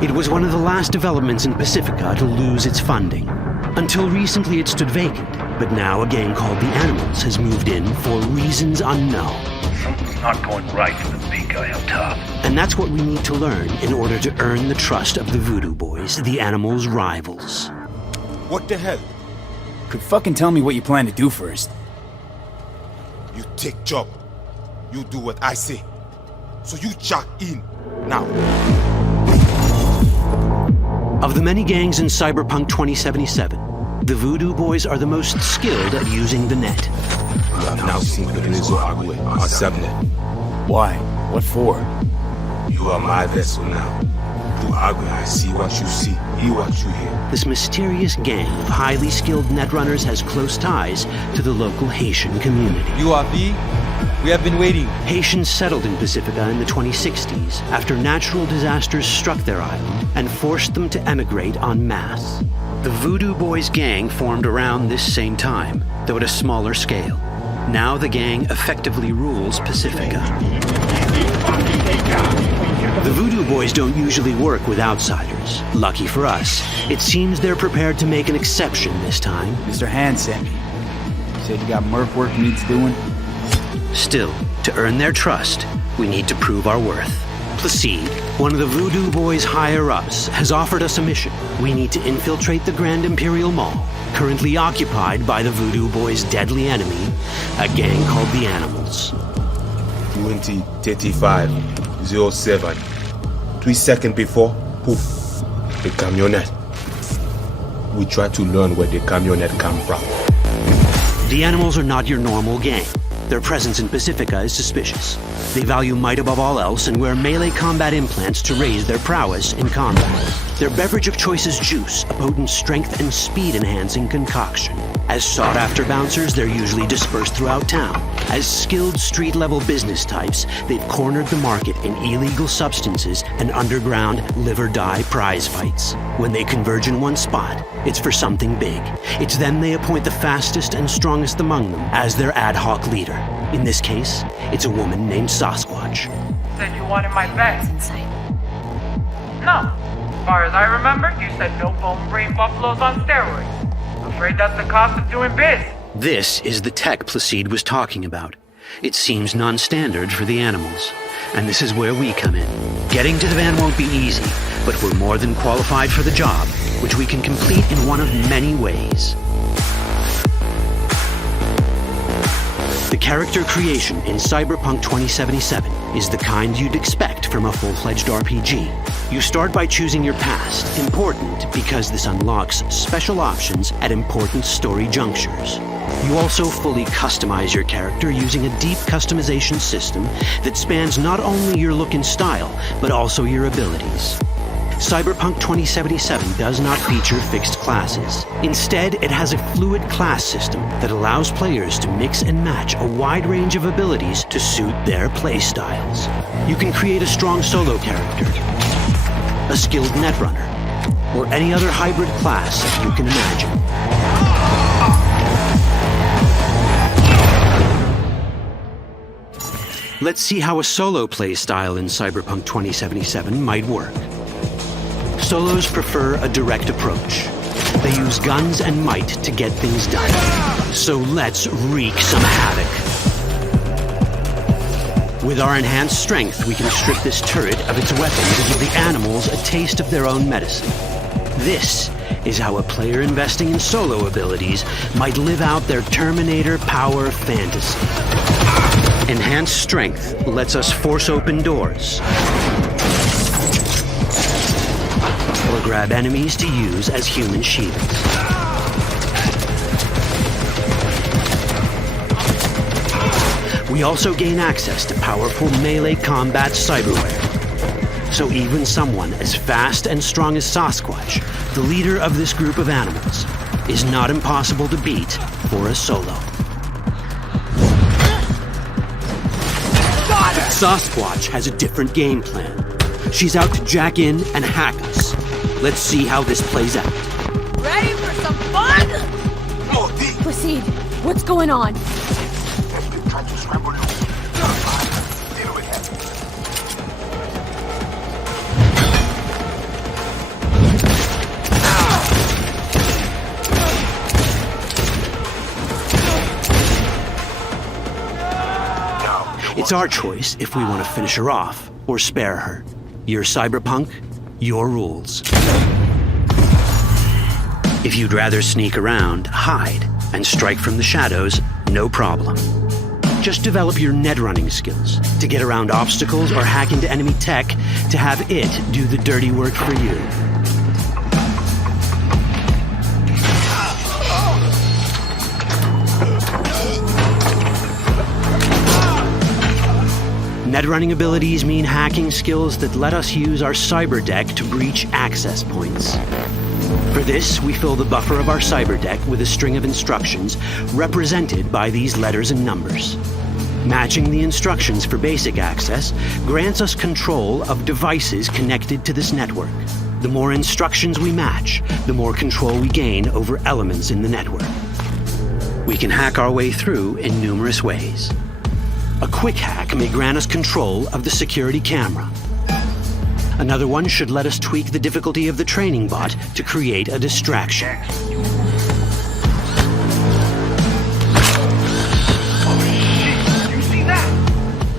It was one of the last developments in Pacifica to lose its funding. Until recently it stood vacant, but now a gang called the Animals has moved in for reasons unknown. Something's not going right for the big guy up top. And that's what we need to learn in order to earn the trust of the Voodoo Boys, the Animals' rivals. What the hell? Could fucking tell me what you plan to do first. You take job. You do what I say. So you jack in now. Of the many gangs in Cyberpunk 2077, the Voodoo Boys are the most skilled at using the net. You have now seen Perelezo Agwe, our subnet. Why? What for? You are my vessel now. Through Agwe, I see what you see, hear what you hear. This mysterious gang of highly skilled netrunners has close ties to the local Haitian community. You are V? We have been waiting. Haitians settled in Pacifica in the 2060s after natural disasters struck their island and forced them to emigrate en masse. The Voodoo Boys gang formed around this same time, though at a smaller scale. Now the gang effectively rules Pacifica. The Voodoo Boys don't usually work with outsiders. Lucky for us, it seems they're prepared to make an exception this time. Mr. Hand sent me. Said you got merc work needs doing? Still, to earn their trust, we need to prove our worth. Placide, one of the Voodoo Boys' higher-ups, has offered us a mission. We need to infiltrate the Grand Imperial Mall, currently occupied by the Voodoo Boys' deadly enemy, a gang called the Animals. 20:35:07. 3 seconds before, poof, the camionette. We try to learn where the camionette come from. The Animals are not your normal gang. Their presence in Pacifica is suspicious. They value might above all else and wear melee combat implants to raise their prowess in combat. Their beverage of choice is juice, a potent strength and speed-enhancing concoction. As sought-after bouncers, they're usually dispersed throughout town. As skilled street-level business types, they've cornered the market in illegal substances and underground live-or-die prize fights. When they converge in one spot, it's for something big. It's then they appoint the fastest and strongest among them as their ad hoc leader. In this case, it's a woman named Sasquatch. Said you wanted my vet. No. As far as I remember, you said no bone brain buffaloes on steroids. I'm afraid that's the cost of doing biz. This is the tech Placide was talking about. It seems non-standard for the Animals. And this is where we come in. Getting to the van won't be easy, but we're more than qualified for the job, which we can complete in one of many ways. The character creation in Cyberpunk 2077 is the kind you'd expect from a full-fledged RPG. You start by choosing your past, important because this unlocks special options at important story junctures. You also fully customize your character using a deep customization system that spans not only your look and style, but also your abilities. Cyberpunk 2077 does not feature fixed classes. Instead, it has a fluid class system that allows players to mix and match a wide range of abilities to suit their playstyles. You can create a strong solo character, a skilled netrunner, or any other hybrid class you can imagine. Let's see how a solo playstyle in Cyberpunk 2077 might work. Solos prefer a direct approach. They use guns and might to get things done. So let's wreak some havoc. With our enhanced strength, we can strip this turret of its weapons and give the animals a taste of their own medicine. This is how a player investing in solo abilities might live out their Terminator power fantasy. Enhanced strength lets us force open doors or grab enemies to use as human shields. We also gain access to powerful melee combat cyberware. So even someone as fast and strong as Sasquatch, the leader of this group of animals, is not impossible to beat for a solo. Sasquatch has a different game plan. She's out to jack in and hack us. Let's see how this plays out. Ready for some fun? Proceed. What's going on? It's our choice if we want to finish her off or spare her. You're Cyberpunk, your rules. If you'd rather sneak around, hide, and strike from the shadows, no problem. Just develop your net running skills to get around obstacles or hack into enemy tech to have it do the dirty work for you. Net running abilities mean hacking skills that let us use our cyber deck to breach access points. For this, we fill the buffer of our cyber deck with a string of instructions represented by these letters and numbers. Matching the instructions for basic access grants us control of devices connected to this network. The more instructions we match, the more control we gain over elements in the network. We can hack our way through in numerous ways. A quick hack may grant us control of the security camera. Another one should let us tweak the difficulty of the training bot to create a distraction.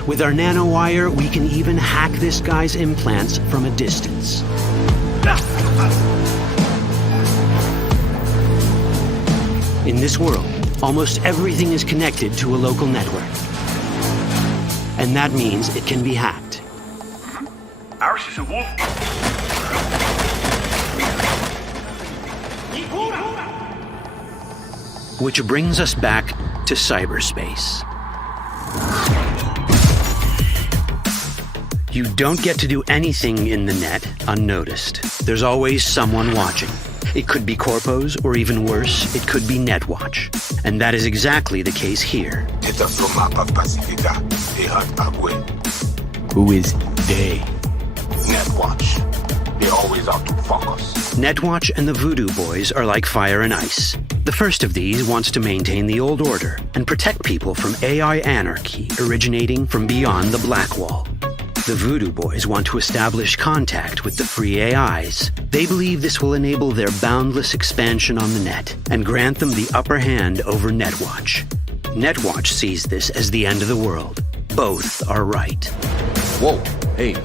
With our nanowire, we can even hack this guy's implants from a distance. In this world, almost everything is connected to a local network. And that means it can be hacked. Ours is a wolf. Which brings us back to cyberspace. You don't get to do anything in the net unnoticed. There's always someone watching. It could be corpos, or even worse, it could be Netwatch. And that is exactly the case here. Who is they? Netwatch. They're always out to fuck us. Netwatch and the Voodoo Boys are like fire and ice. The first of these wants to maintain the old order and protect people from AI anarchy originating from beyond the Black Wall. The Voodoo Boys want to establish contact with the free AIs. They believe this will enable their boundless expansion on the net and grant them the upper hand over Netwatch. Netwatch sees this as the end of the world. Both are right. Whoa, hey.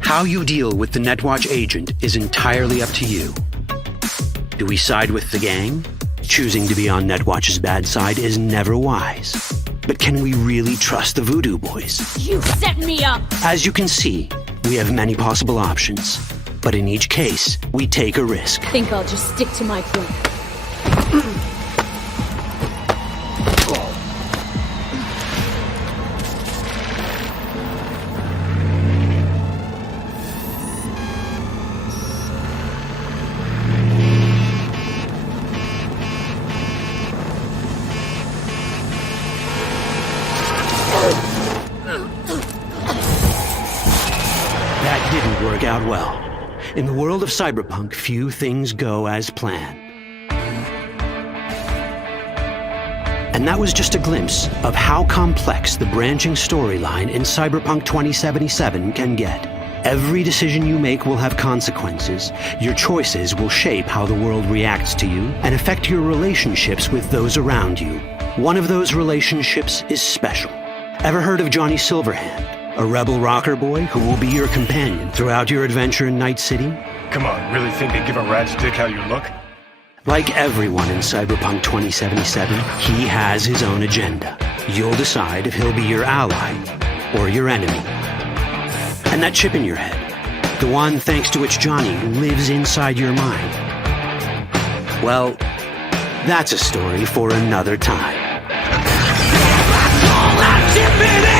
How you deal with the Netwatch agent is entirely up to you. Do we side with the gang? Choosing to be on Netwatch's bad side is never wise. But can we really trust the Voodoo Boys? You set me up! As you can see, we have many possible options. But in each case, we take a risk. Think I'll just stick to my plan. Out well. In the world of Cyberpunk, few things go as planned. And that was just a glimpse of how complex the branching storyline in Cyberpunk 2077 can get. Every decision you make will have consequences. Your choices will shape how the world reacts to you and affect your relationships with those around you. One of those relationships is special. Ever heard of Johnny Silverhand, a rebel rocker boy who will be your companion throughout your adventure in Night City? Come on, really think they give a rat's dick how you look? Like everyone in Cyberpunk 2077, he has his own agenda. You'll decide if he'll be your ally or your enemy. And that chip in your head, the one thanks to which Johnny lives inside your mind, well, that's a story for another time. Chip in it!